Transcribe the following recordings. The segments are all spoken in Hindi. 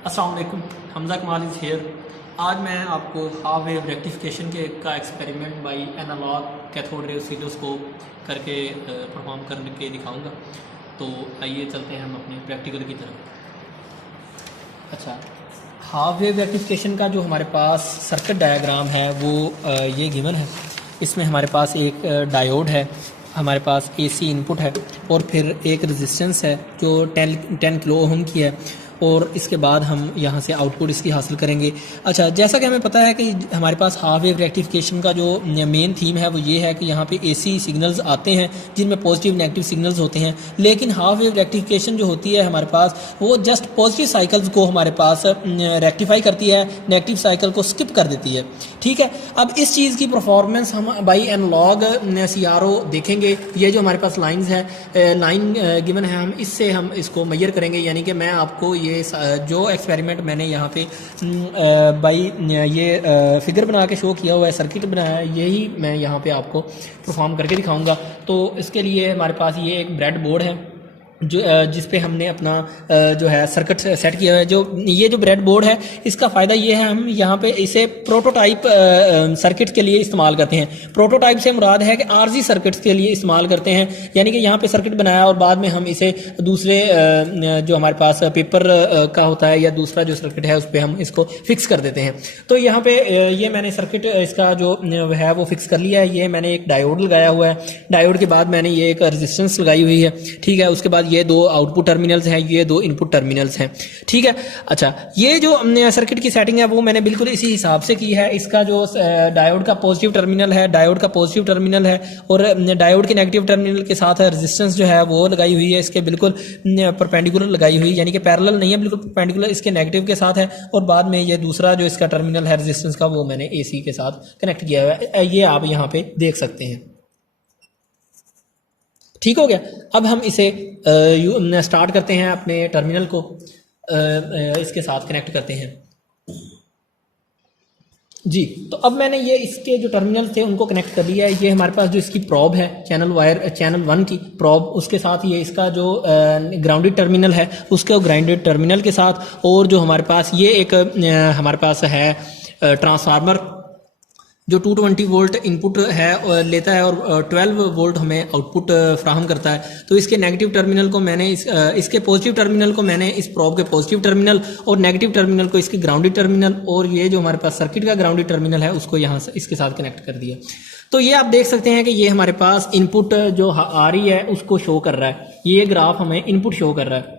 अस्सलाम वालेकुम, हमजा कमाल इज़ हेयर। आज मैं आपको हाफ वेव रेक्टिफिकेशन का experiment by analog cathode ray oscilloscope करके परफॉर्म करके दिखाऊंगा। तो आइए चलते हैं हम अपने प्रैक्टिकल की तरफ। अच्छा, हाफ वेव रेक्टिफिकेशन का जो हमारे पास सर्किट डायग्राम है वो ये गिवन है। इसमें हमारे पास एक डायोड है, हमारे पास एसी इनपुट है और फिर एक रेजिस्टेंस है जो 10 किलो ओम की है, और इसके बाद हम यहाँ से आउटपुट इसकी हासिल करेंगे। अच्छा, जैसा कि हमें पता है कि हमारे पास हाफ वेव रेक्टिफिकेशन का जो मेन थीम है वो ये है कि यहाँ पे एसी सिग्नल्स आते हैं जिनमें पॉजिटिव नेगेटिव सिग्नल्स होते हैं, लेकिन हाफ वेव रेक्टिफिकेशन जो होती है हमारे पास वो जस्ट पॉजिटिव साइकिल्स को हमारे पास रेक्टिफाई करती है, नेगेटिव साइकिल को स्किप कर देती है। ठीक है, अब इस चीज़ की परफॉर्मेंस हम बाई एनालॉग CRO देखेंगे। ये जो हमारे पास लाइंस है, लाइन गिवन है, हम इससे हम इसको मेजर करेंगे। यानी कि मैं आपको ये जो एक्सपेरिमेंट मैंने यहाँ पे बाई ये फिगर बना के शो किया हुआ है, सर्किट बनाया है, यही मैं यहाँ पे आपको परफॉर्म करके दिखाऊंगा। तो इसके लिए हमारे पास ये एक ब्रेड बोर्ड है जो जिस पे हमने अपना जो है सर्किट सेट किया है। जो ये जो ब्रेड बोर्ड है इसका फ़ायदा ये है, हम यहाँ पे इसे प्रोटोटाइप सर्किट के लिए इस्तेमाल करते हैं। प्रोटोटाइप से मुराद है कि आरजी सर्किट्स के लिए इस्तेमाल करते हैं, यानी कि यहाँ पे सर्किट बनाया और बाद में हम इसे दूसरे जो हमारे पास पेपर का होता है या दूसरा जो सर्किट है उस पर हम इसको फिक्स कर देते हैं। तो यहाँ पे ये मैंने सर्किट इसका जो है वो फिक्स कर लिया है। ये मैंने एक डायोड लगाया हुआ है, डायोड के बाद मैंने ये एक रेजिस्टेंस लगाई हुई है। ठीक है, उसके बाद ये दो आउटपुट टर्मिनल्स हैं, ये दो इनपुट टर्मिनल्स हैं। ठीक है, अच्छा, ये जो सर्किट की सेटिंग है वो मैंने बिल्कुल इसी हिसाब से की है। इसका जो डायोड का पॉजिटिव टर्मिनल है, डायोड का पॉजिटिव टर्मिनल है, और डायोड के नेगेटिव टर्मिनल के साथ रेजिस्टेंस जो है वो लगाई हुई है इसके बिल्कुल परपेंडिकुलर लगाई हुई, यानी कि पैरेलल नहीं है, बिल्कुल परपेंडिकुलर इसके नेगेटिव के साथ है। और बाद में ये दूसरा जो इसका टर्मिनल है रेजिस्टेंस का वो मैंने AC के साथ कनेक्ट किया हुआ है। ये आप यहाँ पे देख सकते हैं। ठीक हो गया। अब हम इसे स्टार्ट करते हैं, अपने टर्मिनल को इसके साथ कनेक्ट करते हैं जी। तो अब मैंने ये इसके जो टर्मिनल थे उनको कनेक्ट कर लिया है। ये हमारे पास जो इसकी प्रॉब है, चैनल वायर, चैनल 1 की प्रॉब, उसके साथ ये इसका जो ग्राउंडेड टर्मिनल है उसके ग्राउंडेड टर्मिनल के साथ, और जो हमारे पास ये एक हमारे पास है ट्रांसफार्मर जो 220 वोल्ट इनपुट है लेता है और 12 वोल्ट हमें आउटपुट फ्राहम करता है। तो इसके नेगेटिव टर्मिनल को मैंने इसके पॉजिटिव टर्मिनल को मैंने इस प्रॉब के पॉजिटिव टर्मिनल और नेगेटिव टर्मिनल को इसकी ग्राउंडेड टर्मिनल, और ये जो हमारे पास सर्किट का ग्राउंडेड टर्मिनल है उसको यहाँ से इसके साथ कनेक्ट कर दिया। तो ये आप देख सकते हैं कि ये हमारे पास इनपुट जो आ रही है उसको शो कर रहा है, ये ग्राफ हमें इनपुट शो कर रहा है।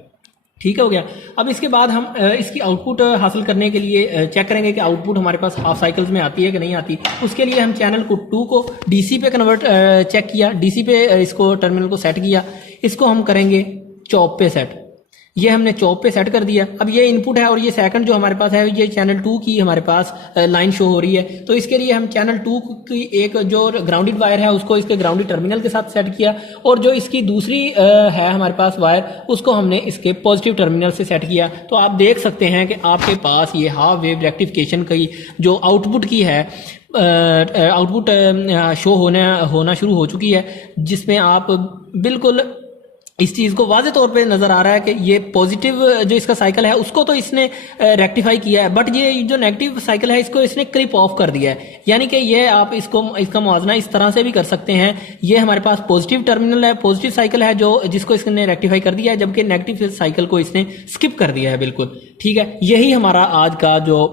ठीक हो गया। अब इसके बाद हम इसकी आउटपुट हासिल करने के लिए चेक करेंगे कि आउटपुट हमारे पास हाफ साइकिल्स में आती है कि नहीं आती। उसके लिए हम चैनल को 2 को DC पे कन्वर्ट चेक किया, DC पे इसको टर्मिनल को सेट किया। इसको हम करेंगे चॉप पे सेट, ये हमने चॉप पे सेट कर दिया। अब ये इनपुट है और ये सेकंड जो हमारे पास है ये चैनल 2 की हमारे पास लाइन शो हो रही है। तो इसके लिए हम चैनल 2 की एक जो ग्राउंडेड वायर है उसको इसके ग्राउंडेड टर्मिनल के साथ सेट किया, और जो इसकी दूसरी है हमारे पास वायर उसको हमने इसके पॉजिटिव टर्मिनल से सेट किया। तो आप देख सकते हैं कि आपके पास ये हाफ वेव रेक्टिफिकेशन की जो आउटपुट की है आउटपुट शो होना शुरू हो चुकी है, जिसमें आप बिल्कुल इस चीज़ को वाज़े तौर पे नज़र आ रहा है कि ये पॉजिटिव जो इसका साइकिल है उसको तो इसने रेक्टिफाई किया है, बट ये जो नेगेटिव साइकिल है इसको इसने क्लिप ऑफ कर दिया है। यानी कि ये आप इसका मुआवजा इस तरह से भी कर सकते हैं। ये हमारे पास पॉजिटिव टर्मिनल है, पॉजिटिव साइकिल है जो जिसको इसने रेक्टिफाई कर दिया है, जबकि नेगेटिव साइकिल को इसने स्किप कर दिया है बिल्कुल। ठीक है, यही हमारा आज का जो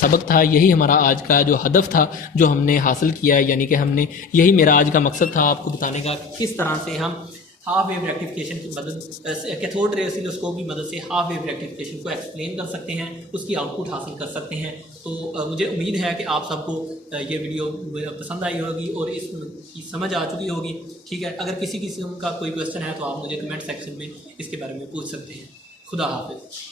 सबक था, यही हमारा आज का जो हदफ था जो हमने हासिल किया है, यानी कि हमने यही मेरा आज का मकसद था आपको बताने का किस तरह से हम हाफ वेव रेक्टिफिकेशन की मदद कैथोड रे ऑसिलोस्कोप की मदद से हाफ वेव रेक्टिफिकेशन को एक्सप्लेन कर सकते हैं, उसकी आउटपुट हासिल कर सकते हैं। तो मुझे उम्मीद है कि आप सबको ये वीडियो पसंद आई होगी और इसकी समझ आ चुकी होगी। ठीक है, अगर किसी किस्म का कोई क्वेश्चन है तो आप मुझे कमेंट सेक्शन में इसके बारे में पूछ सकते हैं। खुदा हाफिज़।